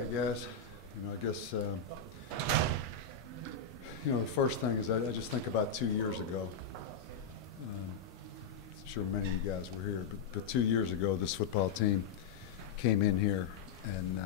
Hey guys, I guess the first thing is I just think about 2 years ago. I'm sure many of you guys were here, but 2 years ago this football team came in here and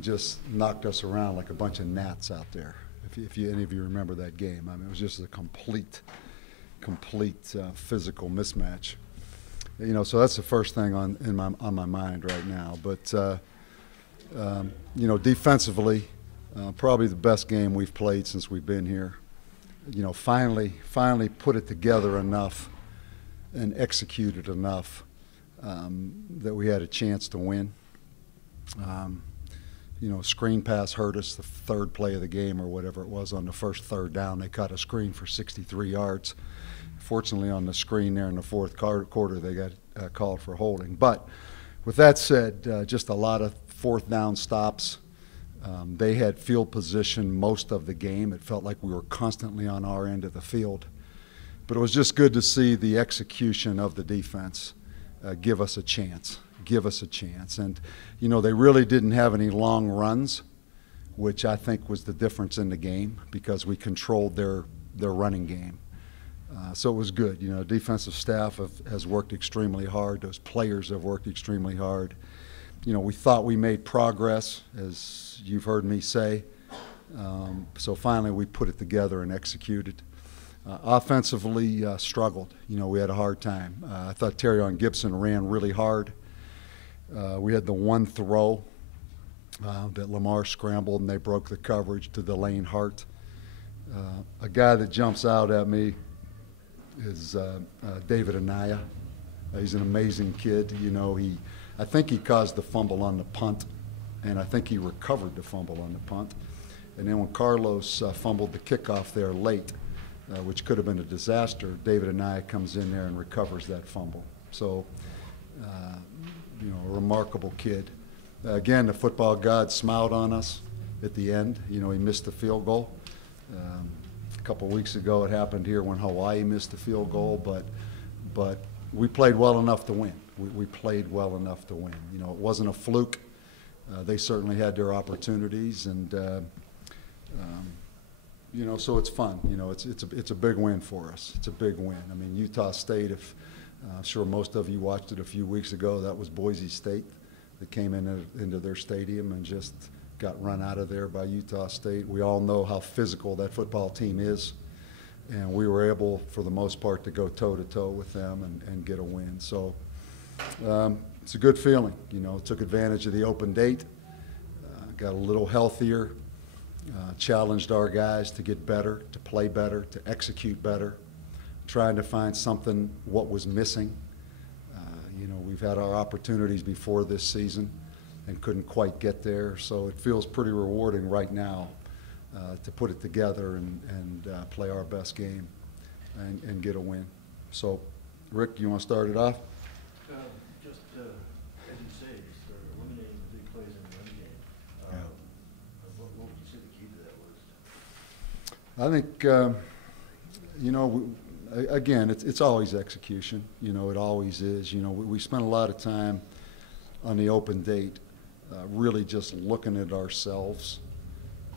just knocked us around like a bunch of gnats out there. If any of you remember that game, it was just a complete physical mismatch. So that's the first thing on my mind right now. But defensively, probably the best game we've played since we've been here. Finally put it together enough and executed enough that we had a chance to win. Screen pass hurt us the third play of the game or whatever it was on the first third down. They caught a screen for 63 yards. Fortunately, on the screen there in the fourth quarter, they got called for holding. But with that said, just a lot of fourth down stops. They had field position most of the game. It felt like we were constantly on our end of the field. But it was just good to see the execution of the defense give us a chance. And, they really didn't have any long runs, which I think was the difference in the game because we controlled their running game. So it was good. Defensive staff has worked extremely hard. Those players have worked extremely hard. We thought we made progress, as you've heard me say. So finally we put it together and executed. Offensively, struggled. We had a hard time. I thought Terrion Gibson ran really hard. We had the one throw that Lamar scrambled, and they broke the coverage to Delane Hart. A guy that jumps out at me is David Anaya. He's an amazing kid. I think he caused the fumble on the punt, and I think he recovered the fumble on the punt. And then when Carlos fumbled the kickoff there late, which could have been a disaster, David Anaya comes in there and recovers that fumble. So, a remarkable kid. Again, the football god smiled on us at the end. He missed the field goal. A couple weeks ago it happened here when Hawaii missed the field goal, but we played well enough to win. We played well enough to win. It wasn't a fluke. They certainly had their opportunities, and so it's fun. It's a big win for us. It's a big win. Utah State. I'm sure most of you watched it a few weeks ago. That was Boise State that came into their stadium and just got run out of there by Utah State. We all know how physical that football team is. And we were able, for the most part, to go toe-to-toe with them and get a win. So it's a good feeling. Took advantage of the open date, got a little healthier, challenged our guys to get better, to play better, to execute better, trying to find something, what was missing. We've had our opportunities before this season and couldn't quite get there. So it feels pretty rewarding right now to put it together and play our best game and get a win. So, Rick, you want to start it off? As you say, start eliminating the big plays in the run game. What would you say the key to that was? I think, again, it's always execution. It always is. We spent a lot of time on the open date really just looking at ourselves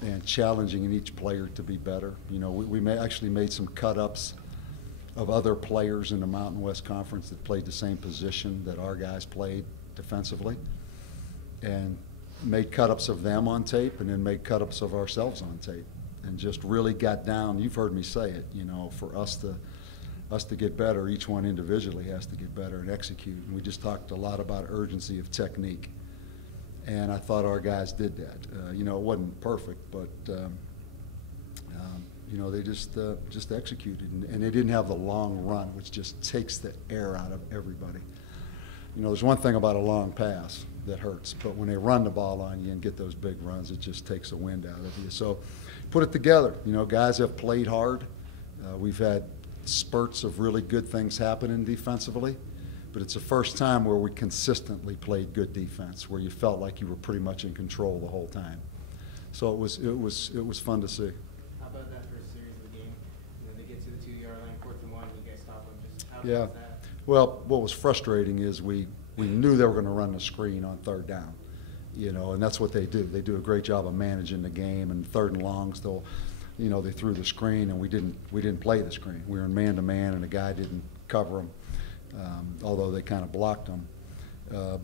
and challenging each player to be better. We actually made some cut-ups of other players in the Mountain West Conference that played the same position that our guys played defensively, and made cut-ups of them on tape, and then made cut-ups of ourselves on tape, and just really got down. You've heard me say it. For us to get better, each one individually has to get better and execute. And we just talked a lot about urgency of technique. And I thought our guys did that. It wasn't perfect, but they just executed, and they didn't have the long run, which just takes the air out of everybody. There's one thing about a long pass that hurts, but when they run the ball on you and get those big runs, it just takes the wind out of you. So put it together. Guys have played hard. We've had spurts of really good things happening defensively. But it's the first time where we consistently played good defense, where you felt like you were pretty much in control the whole time. So it was fun to see. How about that first series of the game? They get to the 2-yard line, 4th and 1, you guys stop them. Just how Yeah. was that? Well, what was frustrating is we knew they were going to run the screen on third down. you know, and that's what they do. They do a great job of managing the game. And 3rd and longs, they'll, you know, they threw the screen, and we didn't play the screen. We were in man-to-man, and the guy didn't cover them, although they kind of blocked them.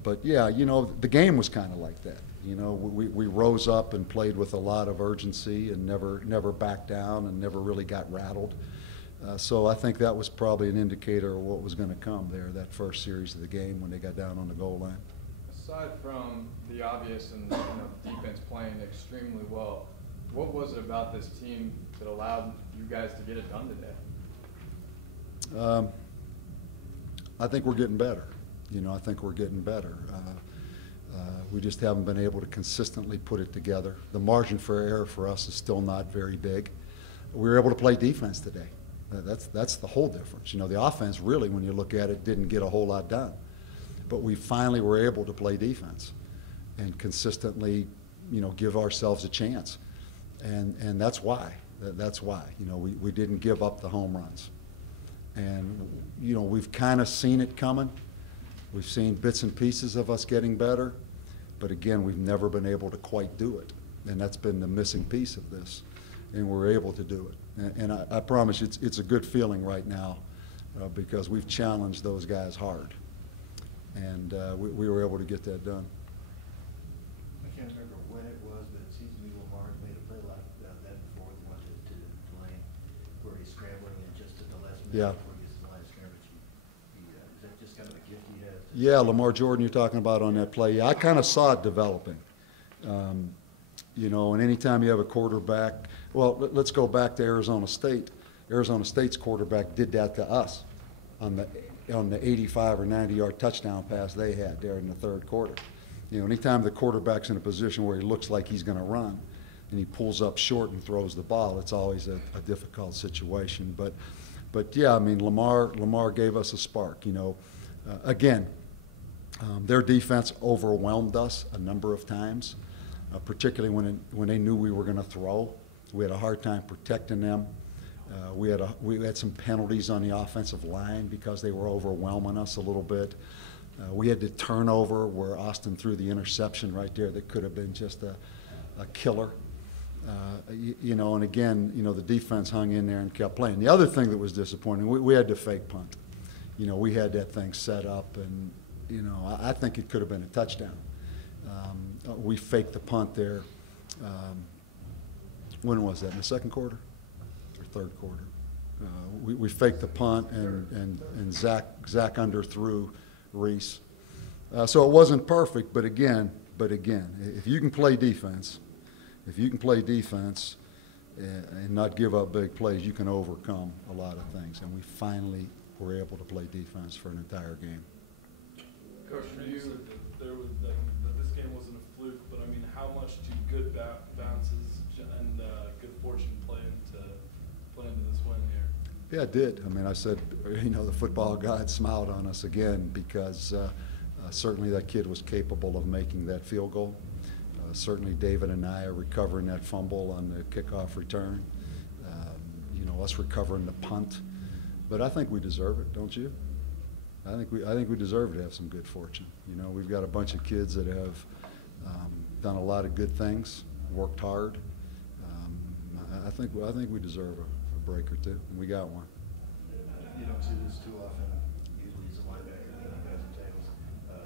But yeah, you know, the game was kind of like that. You know, we rose up and played with a lot of urgency and never backed down and never really got rattled. So I think that was probably an indicator of what was going to come there, that first series of the game when they got down on the goal line. Aside from the obvious and defense playing extremely well, what was it about this team that allowed you guys to get it done today? I think we're getting better. You know, I think we're getting better. We just haven't been able to consistently put it together. The margin for error for us is still not very big. We were able to play defense today. That's the whole difference. You know, the offense really, when you look at it, didn't get a whole lot done. But we finally were able to play defense and consistently, you know, give ourselves a chance. And that's why. That's why. You know, we didn't give up the home runs. And, you know, we've kind of seen it coming. We've seen bits and pieces of us getting better. But again, we've never been able to quite do it. And that's been the missing piece of this. And we're able to do it. And I promise you, it's a good feeling right now because we've challenged those guys hard. And we were able to get that done. I can't remember when it was, but it seems to me Lamar made a play like that before we went to Delane, where he's scrambling and just at the last minute Yeah. before he gets to the line of scrimmage. Is that just kind of a gift he has? Yeah, Lamar Jordan, you're talking about on that play. Yeah, I kind of saw it developing. You know, and anytime you have a quarterback, well, let's go back to Arizona State. Arizona State's quarterback did that to us on the 85 or 90-yard touchdown pass they had there in the 3rd quarter. You know, anytime the quarterback's in a position where he looks like he's going to run and he pulls up short and throws the ball, it's always a difficult situation. But yeah, I mean, Lamar gave us a spark. You know, again, their defense overwhelmed us a number of times, particularly when they knew we were going to throw. We had a hard time protecting them. We had some penalties on the offensive line because they were overwhelming us a little bit. We had the turnover where Austin threw the interception right there that could have been just a killer. You know, and again, you know, the defense hung in there and kept playing. The other thing that was disappointing, we had the fake punt. You know, we had that thing set up, and, you know, I think it could have been a touchdown. We faked the punt there. When was that, in the 2nd quarter or 3rd quarter? We faked the punt, and Zach underthrew Reese. So it wasn't perfect, but again, if you can play defense, and not give up big plays, you can overcome a lot of things. And we finally were able to play defense for an entire game. Coach, for you, that this game wasn't a fluke, but I mean, how much do good bounces and good fortune play into this win here? Yeah, it did. I mean, I said, you know, the football god smiled on us again because certainly that kid was capable of making that field goal. Certainly David and I are recovering that fumble on the kickoff return. You know, us recovering the punt. But I think we deserve it, don't you? I think we deserve to have some good fortune. You know, we've got a bunch of kids that have done a lot of good things, worked hard. I think we deserve a break or two, and we got one. You don't see this too often. Usually he's a linebacker leading guys in tackles.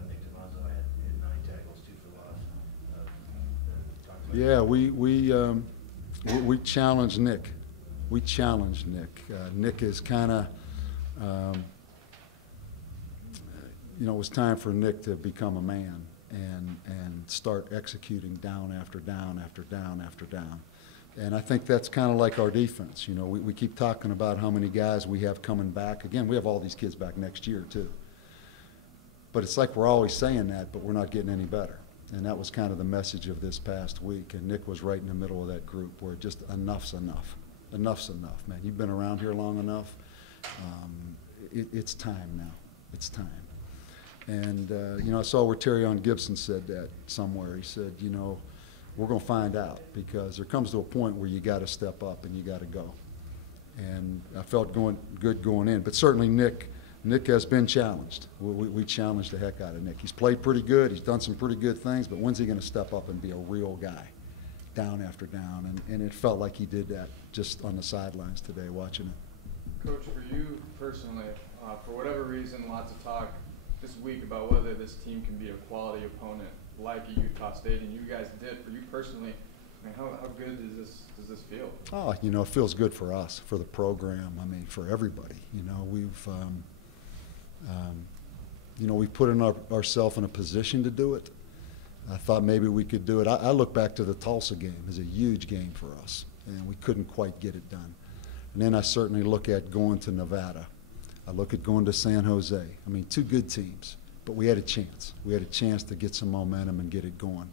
Nick DeMazzo had 9 tackles, 2 for loss. Yeah, we challenged Nick. We challenged Nick. Nick is kind of, you know, it was time for Nick to become a man and start executing down after down after down after down. And I think that's kind of like our defense. You know, we keep talking about how many guys we have coming back. Again, we have all these kids back next year too. But it's like we're always saying that, but we're not getting any better. And that was kind of the message of this past week. And Nick was right in the middle of that group where just enough's enough. Enough's enough, man. You've been around here long enough. It's time now. It's time. And, you know, I saw where Terrion Gibson said that somewhere. He said, you know, we're going to find out because there comes to a point where you got to step up and you got to go. And I felt good going in. But certainly Nick Nick has been challenged. We challenged the heck out of Nick. He's played pretty good. He's done some pretty good things, but when's he going to step up and be a real guy, down after down? And it felt like he did that just on the sidelines today watching it. Coach, for you personally, for whatever reason, lots of talk this week about whether this team can be a quality opponent like at Utah State, and you guys did. For you personally, I mean, how good does this feel? Oh, you know, it feels good for us, for the program. I mean, for everybody. You know, we've put ourselves in a position to do it. I thought maybe we could do it. I look back to the Tulsa game as a huge game for us, and we couldn't quite get it done. And then I certainly look at going to Nevada. I look at going to San Jose. I mean, two good teams, but we had a chance. We had a chance to get some momentum and get it going.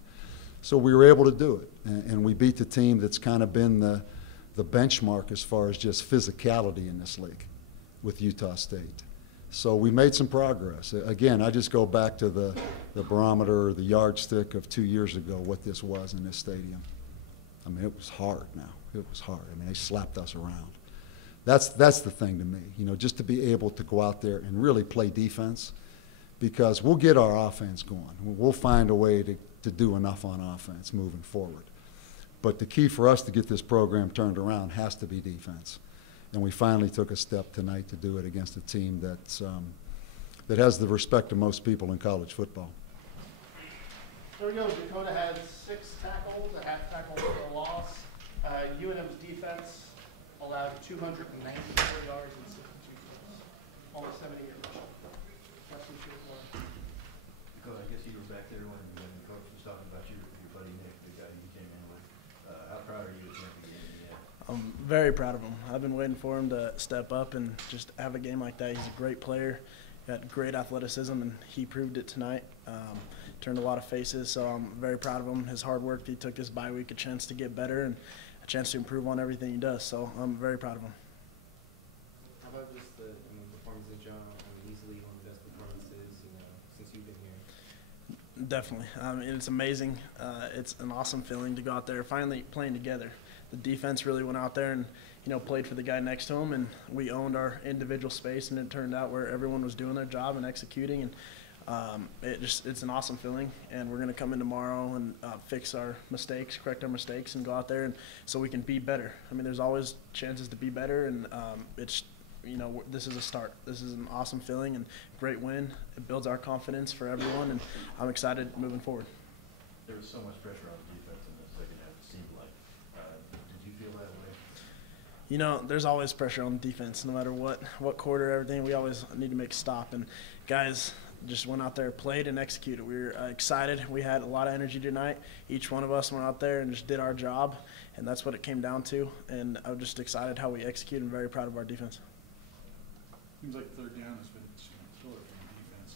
So we were able to do it, and we beat the team that's kind of been the benchmark as far as just physicality in this league with Utah State. So we made some progress. Again, I just go back to the barometer or the yardstick of 2 years ago, what this was in this stadium. I mean, it was hard now. It was hard. I mean, they slapped us around. That's the thing to me, you know, just to be able to go out there and really play defense, because we'll get our offense going. We'll find a way to do enough on offense moving forward. But the key for us to get this program turned around has to be defense. And we finally took a step tonight to do it against a team that has the respect of most people in college football. There we go. Dakota had 6 tackles, a half tackle for a loss. UNM's defense allowed 294 yards and 62 yards. Almost 70 yards. Dakota, I guess you were back there when the coach was talking about your buddy Nick, the guy you came in with. How proud are you of him again? Yeah. I'm very proud of him. I've been waiting for him to step up and just have a game like that. He's a great player, got great athleticism, and he proved it tonight. Turned a lot of faces, so I'm very proud of him. His hard work, he took this bye week a chance to get better and a chance to improve on everything he does, so I'm very proud of him. How about just the performance of John? Easily one of the best performances since you've been here. Definitely. It's amazing. It's an awesome feeling to go out there finally playing together. The defense really went out there and played for the guy next to him, and we owned our individual space, and it turned out where everyone was doing their job and executing, and it's an awesome feeling. And we're going to come in tomorrow and fix our mistakes, correct our mistakes, and go out there and so we can be better. I mean, there's always chances to be better, and this is a start. This is an awesome feeling and great win. It builds our confidence for everyone, and I'm excited moving forward. There was so much pressure on the defense in the second half, it seemed like. Did you feel that way? There's always pressure on the defense, no matter what quarter, everything. We always need to make a stop, and guys just went out there, played, and executed. We were excited. We had a lot of energy tonight. Each one of us went out there and just did our job, and that's what it came down to. And I'm just excited how we executed and very proud of our defense. Seems like third down has been killer for the defense.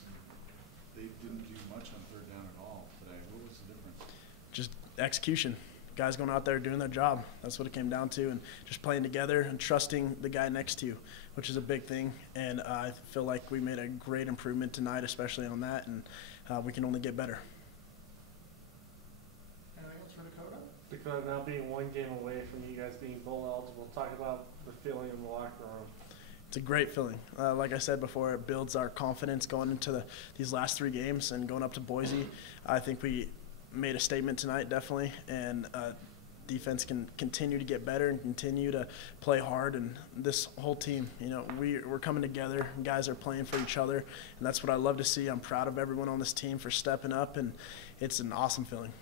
They didn't do much on third down at all today. What was the difference? Just execution. Guys going out there doing their job. That's what it came down to, and just playing together and trusting the guy next to you, which is a big thing. And I feel like we made a great improvement tonight, especially on that, and we can only get better. Anything else for Dakota? Dakota, now being one game away from you guys being bowl eligible, talk about the feeling in the locker room. It's a great feeling. Like I said before, it builds our confidence going into these last 3 games and going up to Boise. I think we made a statement tonight, definitely, and defense can continue to get better and continue to play hard. And this whole team, we're coming together, and guys are playing for each other, and that's what I love to see. I'm proud of everyone on this team for stepping up, and it's an awesome feeling.